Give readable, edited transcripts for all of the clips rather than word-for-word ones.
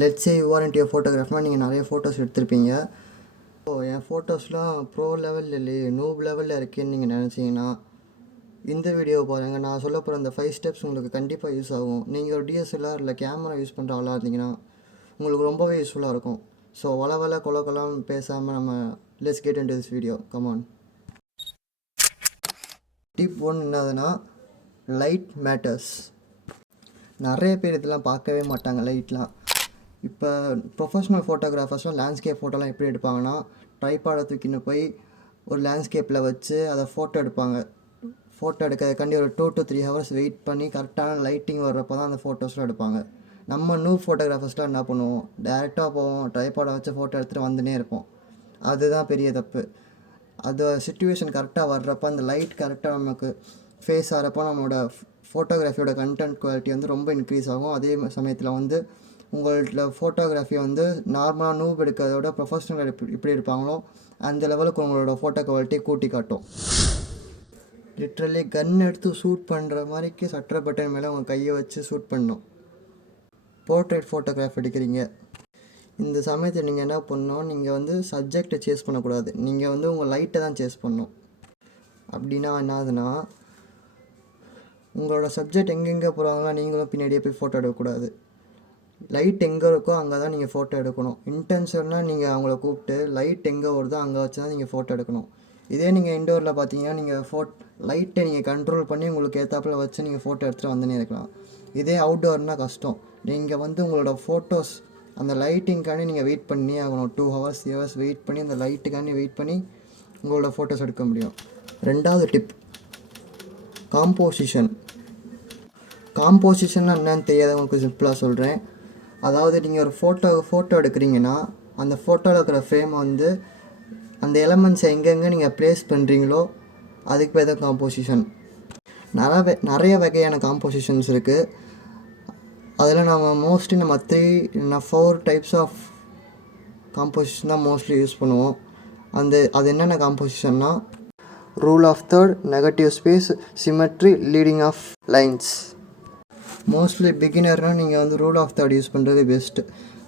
Let's say you are into ஃபோட்டோகிராஃப்னால் நீங்கள் நிறைய ஃபோட்டோஸ் எடுத்திருப்பீங்க. ஸோ என் ஃபோட்டோஸ்லாம் ப்ரோ லெவலில் இல்லையே, நூப் லெவலில் இருக்கேன்னு நீங்கள் நினச்சிங்கன்னா இந்த வீடியோ பாருங்கள். நான் சொல்ல போகிற அந்த 5 ஸ்டெப்ஸ் உங்களுக்கு கண்டிப்பாக யூஸ் ஆகும். நீங்கள் ஒரு டிஎஸ்எல்ஆர் இல்லை கேமரா யூஸ் பண்ணுற ஆளாக இருந்தீங்கன்னா உங்களுக்கு ரொம்பவே யூஸ்ஃபுல்லாக இருக்கும். ஸோ வள கொலம் பேசாமல் நம்ம let's get into this video. Come on. Tip 1 என்னதுன்னா, லைட் மேட்டர்ஸ். நிறைய பேர் இதெல்லாம் பார்க்கவே மாட்டாங்க லைட்லாம். இப்போ ப்ரொஃபஷ்னல் ஃபோட்டோகிராஃபர்ஸ்லாம் லேண்ட்ஸ்கேப் ஃபோட்டோலாம் எப்படி எடுப்பாங்கன்னா, ட்ரைபாடை தூக்கின்னு போய் ஒரு லேண்ட்ஸ்கேப்பில் வச்சு அதை ஃபோட்டோ எடுப்பாங்க. ஃபோட்டோ எடுக்கிறதுக்காண்டி ஒரு 2 to 3 ஹவர்ஸ் வெயிட் பண்ணி கரெக்டான லைட்டிங் வர்றப்போ தான் அந்த ஃபோட்டோஸ்லாம் எடுப்பாங்க. நம்ம நியூ ஃபோட்டோகிராஃபர்ஸ்லாம் என்ன பண்ணுவோம், டேரெக்டாக போவோம், ட்ரைபாடை வச்சு ஃபோட்டோ எடுத்துகிட்டு வந்துனே இருப்போம். அதுதான் பெரிய தப்பு. அது சிச்சுவேஷன் கரெக்டாக வர்றப்போ அந்த லைட் கரெக்டாக நமக்கு ஃபேஸ் ஆகிறப்போ நம்மளோட ஃபோட்டோகிராஃபியோட கண்டென்ட் குவாலிட்டி வந்து ரொம்ப இன்க்ரீஸ் ஆகும். அதே சமயத்தில் வந்து உங்கள்கிட்ட ஃபோட்டோகிராஃபி வந்து நார்மலாக நூப் எடுக்கிறதோட ப்ரொஃபஷ்னல் எப்படி இருப்பாங்களோ அந்த லெவலுக்கு உங்களோட ஃபோட்டோ குவாலிட்டியை கூட்டி காட்டும். லிட்ரலி கன் எடுத்து ஷூட் பண்ணுற மாதிரிக்கு சட்டர் பட்டன் மேலே உங்கள் கையை வச்சு ஷூட் பண்ணணும். போர்ட்ரேட் ஃபோட்டோகிராஃப் எடுக்கிறீங்க, இந்த சமயத்தில் நீங்கள் என்ன பண்ணணும், நீங்கள் வந்து சப்ஜெக்டை சேஸ் பண்ணக்கூடாது, நீங்கள் வந்து உங்கள் லைட்டை தான் சேஸ் பண்ணணும். அப்படின்னா என்னதுன்னா, உங்களோட சப்ஜெக்ட் எங்கெங்கே போகிறாங்களோ நீங்களும் பின்னாடியே போய் ஃபோட்டோ எடுக்கக்கூடாது. லைட் எங்கே இருக்கோ அங்கே தான் நீங்கள் ஃபோட்டோ எடுக்கணும். இன்டென்ஷனாக நீங்கள் அவங்கள கூப்பிட்டு லைட் எங்கே வருதோ அங்கே வச்சு தான் நீங்கள் ஃபோட்டோ எடுக்கணும். இதே நீங்கள் இன்டோரில் பார்த்தீங்கன்னா நீங்கள் லைட்டை நீங்கள் கண்ட்ரோல் பண்ணி உங்களுக்கு ஏற்றாப்பில் வச்சு நீங்கள் ஃபோட்டோ எடுத்துகிட்டு வந்துனே இருக்கலாம். இதே அவுட்டோர்னால் கஷ்டம். நீங்கள் வந்து உங்களோட ஃபோட்டோஸ் அந்த லைட்டிங்காண்டி நீங்கள் வெயிட் பண்ணி ஆகணும். 2 hours 3 hours வெயிட் பண்ணி அந்த லைட்டுக்காண்டி வெயிட் பண்ணி உங்களோட ஃபோட்டோஸ் எடுக்க முடியும். 2வது டிப், காம்போசிஷன். காம்போசிஷன்னா என்னன்னு தெரியாதவங்களுக்கு சிம்பிளாக சொல்கிறேன். அதாவது நீங்கள் ஒரு ஃபோட்டோ எடுக்கிறீங்கன்னா அந்த ஃபோட்டோவில் இருக்கிற ஃப்ரேம் வந்து அந்த எலமெண்ட்ஸை எங்கெங்கே நீங்கள் ப்ளேஸ் பண்ணுறீங்களோ அதுக்கு பேர் தான் காம்போசிஷன். நிறைய வகையான காம்போசிஷன்ஸ் இருக்குது. அதில் நம்ம மோஸ்ட்லி 4 டைப்ஸ் ஆஃப் காம்போசிஷன் தான் மோஸ்ட்லி யூஸ் பண்ணுவோம். அது என்னென்ன காம்போசிஷன்னா, rule of third, negative space, symmetry, leading of lines. Mostly பிகினர்னால் நீங்கள் வந்து ரூல் ஆஃப் தேர்ட் யூஸ் பண்ணுறது பெஸ்ட்டு.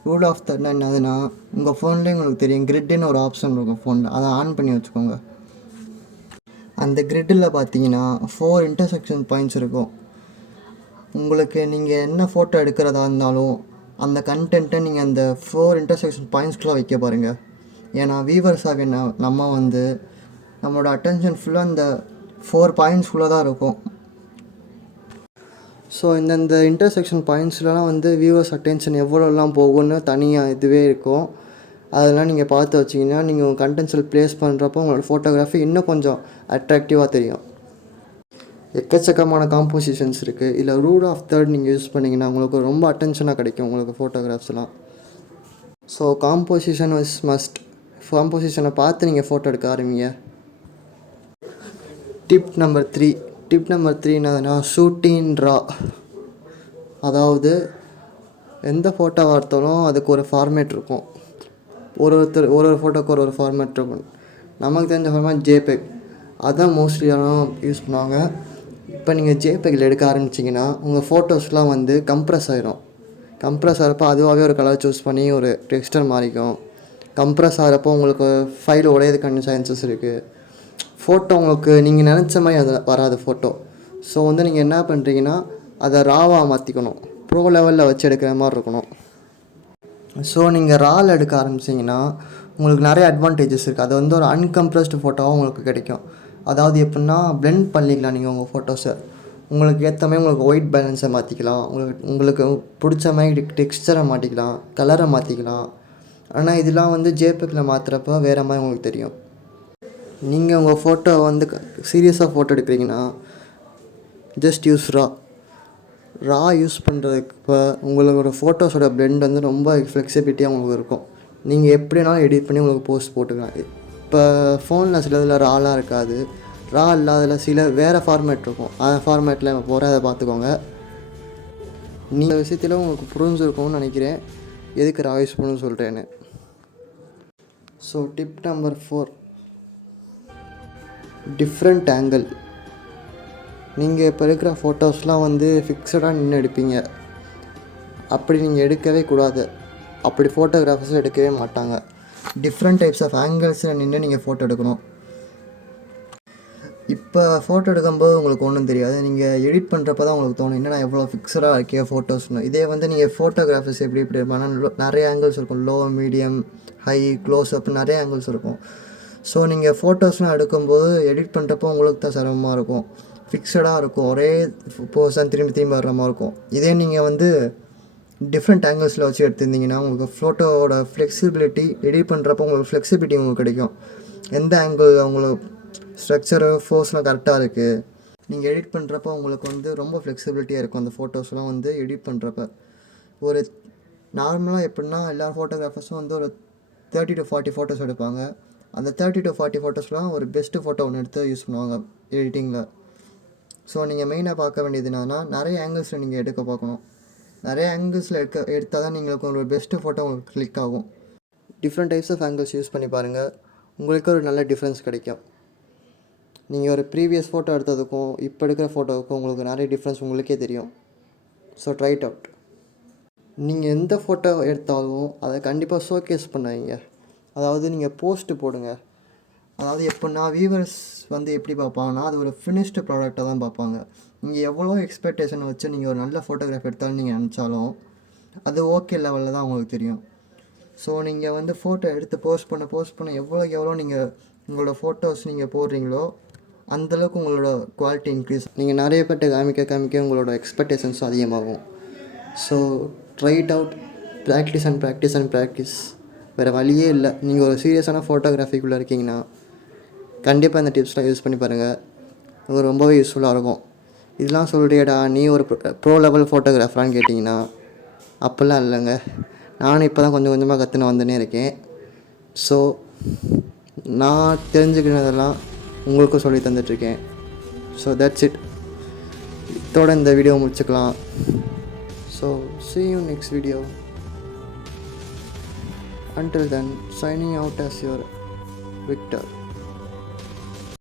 ரூல் ஆஃப் தேர்ட்னா என்னதுன்னா, உங்கள் ஃபோன்லேயே உங்களுக்கு தெரியும், கிரிட்டுன்னு ஒரு ஆப்ஷன் இருக்கும் ஃபோனில், அதை ஆன் பண்ணி வச்சுக்கோங்க. அந்த கிரிட்டில் பார்த்தீங்கன்னா 4 இன்டர்செக்ஷன் பாயிண்ட்ஸ் இருக்கும். உங்களுக்கு நீங்கள் என்ன ஃபோட்டோ எடுக்கிறதா இருந்தாலும் அந்த கண்டென்ட்டை நீங்கள் அந்த 4 இன்டர்செக்ஷன் பாயிண்ட்ஸ்குள்ளே வைக்க பாருங்கள். ஏன்னா வியூவர்ஸாக நம்ம வந்து நம்மளோட அட்டென்ஷன் ஃபுல்லாக அந்த 4 பாயிண்ட்ஸ்குள்ளே தான் இருக்கும். ஸோ இந்த இன்டர்செக்ஷன் பாயிண்ட்ஸ்லாம் வந்து வியூவர்ஸ் அட்டென்ஷன் எவ்வளோலாம் போகும்னு தனியாக இதுவே இருக்கும். அதெல்லாம் நீங்கள் பார்த்து வச்சிங்கன்னா நீங்கள் உங்கள் கண்டென்ட்ஸில் ப்ளேஸ் பண்ணுறப்போ உங்களோட ஃபோட்டோகிராஃபி இன்னும் கொஞ்சம் அட்ராக்டிவாக தெரியும். எக்கச்சக்கமான காம்போசிஷன்ஸ் இருக்குது. இல்லை ரூல் ஆஃப் தேர்ட் நீங்கள் யூஸ் பண்ணிங்கன்னா உங்களுக்கு ரொம்ப அட்டென்ஷனாக கிடைக்கும் உங்களுக்கு ஃபோட்டோகிராஃப்ஸ்லாம். So composition is must. காம்போசிஷனை பார்த்து நீங்கள் ஃபோட்டோ எடுக்க ஆரம்பிங்க. டிப் நம்பர் 3 என்னதுன்னா, ஷூட்டிங் ரா. அதாவது எந்த ஃபோட்டோவாக எடுத்தாலும் அதுக்கு ஒரு ஃபார்மேட் இருக்கும். ஒரு ஃபோட்டோக்கு ஒரு ஃபார்மேட் இருக்கும். நமக்கு தெரிஞ்ச ஃபார்மேட் ஜேபெக், அதான் மோஸ்ட்லி யாரும் யூஸ் பண்ணுவாங்க. இப்போ நீங்கள் ஜேபெக்கில் எடுக்க ஆரம்பிச்சிங்கன்னா உங்கள் ஃபோட்டோஸ்லாம் வந்து கம்ப்ரஸ் ஆகிரும். கம்ப்ரஸ் ஆகிறப்போ அதுவாகவே ஒரு கலர் சூஸ் பண்ணி ஒரு டெக்ஸ்டர் மாறிக்கும். கம்ப்ரஸ் ஆகிறப்போ உங்களுக்கு ஃபைல் உடையதுக்கான சான்சஸ் இருக்குது. ஃபோட்டோ உங்களுக்கு நீங்கள் நினச்ச மாதிரி அது வராது ஃபோட்டோ. ஸோ வந்து நீங்கள் என்ன பண்ணுறீங்கன்னா அதை ராவாக மாற்றிக்கணும். ப்ரோ லெவலில் வச்சு எடுக்கிற மாதிரி இருக்கணும். ஸோ நீங்கள் ராவில் எடுக்க ஆரம்பிச்சிங்கன்னா உங்களுக்கு நிறைய அட்வான்டேஜஸ் இருக்குது. அது வந்து ஒரு அன்கம்ப்ரஸ்டு ஃபோட்டோவாக உங்களுக்கு கிடைக்கும். அதாவது எப்படின்னா பிளெண்ட் பண்ணிக்கலாம் நீங்கள் உங்கள் ஃபோட்டோஸை. உங்களுக்கு ஏற்ற மாதிரி உங்களுக்கு ஒயிட் பேலன்ஸை மாற்றிக்கலாம், உங்களுக்கு பிடிச்ச மாதிரி டெக்ஸ்டரை மாற்றிக்கலாம், கலரை மாற்றிக்கலாம். ஆனால் இதெல்லாம் வந்து ஜேபெக்கில் மாற்றுறப்போ வேறு மாதிரி உங்களுக்கு தெரியும். நீங்கள் உங்கள் ஃபோட்டோ வந்து சீரியஸாக ஃபோட்டோ எடுக்கிறீங்கன்னா ஜஸ்ட் யூஸ் ரா யூஸ் பண்ணுறதுக்கு. இப்போ உங்களோட ஃபோட்டோஸோட பிளெண்ட் வந்து ரொம்ப ஃப்ளெக்சிபிலிட்டியாக உங்களுக்கு இருக்கும். நீங்கள் எப்படினாலும் எடிட் பண்ணி உங்களுக்கு போஸ்ட் போட்டுக்கலாம். இப்போ ஃபோனில் சில இதில் ராலாம் இருக்காது. ரா இல்லாததில் சில வேறு ஃபார்மேட் இருக்கும். அந்த ஃபார்மேட்டில் போகிற அதை பார்த்துக்கோங்க. நீங்கள் விஷயத்தில் உங்களுக்கு புரிஞ்சுருக்கும்னு நினைக்கிறேன் எதுக்கு ரா யூஸ் பண்ணணும்னு சொல்கிறேன்னு. So tip number 4, different angle. நீங்கள் இப்போ எடுக்கிற ஃபோட்டோஸ்லாம் வந்து ஃபிக்ஸடாக நின்று எடுப்பீங்க. அப்படி நீங்கள் எடுக்கவே கூடாது. அப்படி ஃபோட்டோகிராஃபர்ஸும் எடுக்கவே மாட்டாங்க. டிஃப்ரெண்ட் டைப்ஸ் ஆஃப் ஆங்கிள்ஸில் நின்று நீங்கள் ஃபோட்டோ எடுக்கணும். இப்போ ஃபோட்டோ எடுக்கும்போது உங்களுக்கு ஒன்றும் தெரியாது. நீங்கள் எடிட் பண்ணுறப்ப தான் உங்களுக்கு தோணும், என்னடா எவ்வளோ ஃபிக்ஸடாக இருக்கே ஃபோட்டோஸ்னு. இதே வந்து நீங்கள் ஃபோட்டோகிராஃபர்ஸ் எப்படி இருப்பாங்கன்னா நிறைய ஆங்கிள்ஸ் இருக்கும். Low, medium, high, close up நிறைய ஆங்கிள்ஸ் இருக்கும். ஸோ நீங்கள் ஃபோட்டோஸ்லாம் எடுக்கும்போது எடிட் பண்ணுறப்போ உங்களுக்கு தான் சிரமமாக இருக்கும். ஃபிக்ஸடாக இருக்கும், ஒரே போஸாக திரும்பி திரும்பி வர்ற மாதிரி இருக்கும். இதே நீங்கள் வந்து டிஃப்ரெண்ட் ஆங்கிள்ஸில் வச்சு எடுத்திருந்தீங்கன்னா உங்களுக்கு ஃபோட்டோவோட ஃப்ளெக்சிபிலிட்டி, எடிட் பண்ணுறப்போ உங்களுக்கு ஃப்ளெக்சிபிலிட்டி உங்களுக்கு கிடைக்கும். எந்த ஆங்கிள் உங்களுக்கு ஸ்ட்ரக்சரு, ஃபோர்ஸ்லாம் கரெக்டாக இருக்குது. நீங்கள் எடிட் பண்ணுறப்போ உங்களுக்கு வந்து ரொம்ப ஃப்ளெக்சிபிலிட்டியாக இருக்கும் அந்த ஃபோட்டோஸ்லாம் வந்து எடிட் பண்ணுறப்ப. ஒரு நார்மலாக எப்படின்னா எல்லா ஃபோட்டோகிராஃபர்ஸும் வந்து ஒரு 30 to 40 ஃபோட்டோஸ் எடுப்பாங்க. அந்த 30 to 40 ஃபோட்டோஸ்லாம் ஒரு பெஸ்ட்டு ஃபோட்டோ ஒன்று எடுத்து யூஸ் பண்ணுவாங்க எடிட்டிங்கில். ஸோ நீங்கள் மெயினாக பார்க்க வேண்டியது என்னன்னா, நிறைய ஆங்கிள்ஸில் நீங்கள் எடுக்க பார்க்கணும். நிறைய ஆங்கிள்ஸில் எடுத்தால் தான் உங்களுக்கு ஒரு பெஸ்ட்டு ஃபோட்டோ உங்களுக்கு கிளிக் ஆகும். Different types of angles use பண்ணி பாருங்கள், உங்களுக்கு ஒரு நல்ல டிஃப்ரென்ஸ் கிடைக்கும். நீங்கள் ஒரு ப்ரீவியஸ் ஃபோட்டோ எடுத்ததுக்கும் இப்போ எடுக்கிற ஃபோட்டோவுக்கும் உங்களுக்கு நிறைய டிஃப்ரென்ஸ் உங்களுக்கே தெரியும். So try it out. நீங்கள் எந்த ஃபோட்டோ எடுத்தாலும் அதை கண்டிப்பாக ஷோகேஸ் பண்ணுவீங்க. அதாவது நீங்கள் போஸ்ட்டு போடுங்க. அதாவது எப்படின்னா வியூவர்ஸ் வந்து எப்படி பார்ப்பாங்கன்னா, அது ஒரு ஃபினிஷ்டு ப்ராடக்டாக தான் பார்ப்பாங்க. நீங்கள் எவ்வளோ எக்ஸ்பெக்டேஷன் வச்சு நீங்கள் ஒரு நல்ல ஃபோட்டோகிராஃப் எடுத்தாலும் நீங்கள் நினச்சாலும் அது ஓகே லெவலில் தான் உங்களுக்கு தெரியும். ஸோ நீங்கள் வந்து ஃபோட்டோ எடுத்து போஸ்ட் பண்ண எவ்வளோ நீங்கள் உங்களோட ஃபோட்டோஸ் நீங்கள் போடுறீங்களோ அந்தளவுக்கு உங்களோட குவாலிட்டி இன்க்ரீஸ். நீங்கள் நிறைய பேர்ட்ட காமிக்க உங்களோட எக்ஸ்பெக்டேஷன்ஸும் அதிகமாகும். So try it out. Practice. வேறு வழியே இல்லை. நீங்கள் ஒரு சீரியஸான ஃபோட்டோகிராஃபிக்குள்ளே இருக்கீங்கன்னா கண்டிப்பாக இந்த டிப்ஸ்லாம் யூஸ் பண்ணி பாருங்கள். அது ரொம்பவே யூஸ்ஃபுல்லாக இருக்கும். இதெல்லாம் சொல்கிறியடா நீ ஒரு ப்ரோ லெவல் ஃபோட்டோகிராஃபரான்னு கேட்டிங்கன்னா அப்படிலாம் இல்லைங்க. நானும் இப்போ தான் கொஞ்சம் கொஞ்சமாக கற்றுன்னு வந்துன்னே இருக்கேன். ஸோ நான் தெரிஞ்சுக்கினதெல்லாம் உங்களுக்கும் சொல்லி தந்துட்டுருக்கேன். So that's it. இதோட இந்த வீடியோ முடிச்சுக்கலாம். So see you next video. Until then, signing out as your Victor.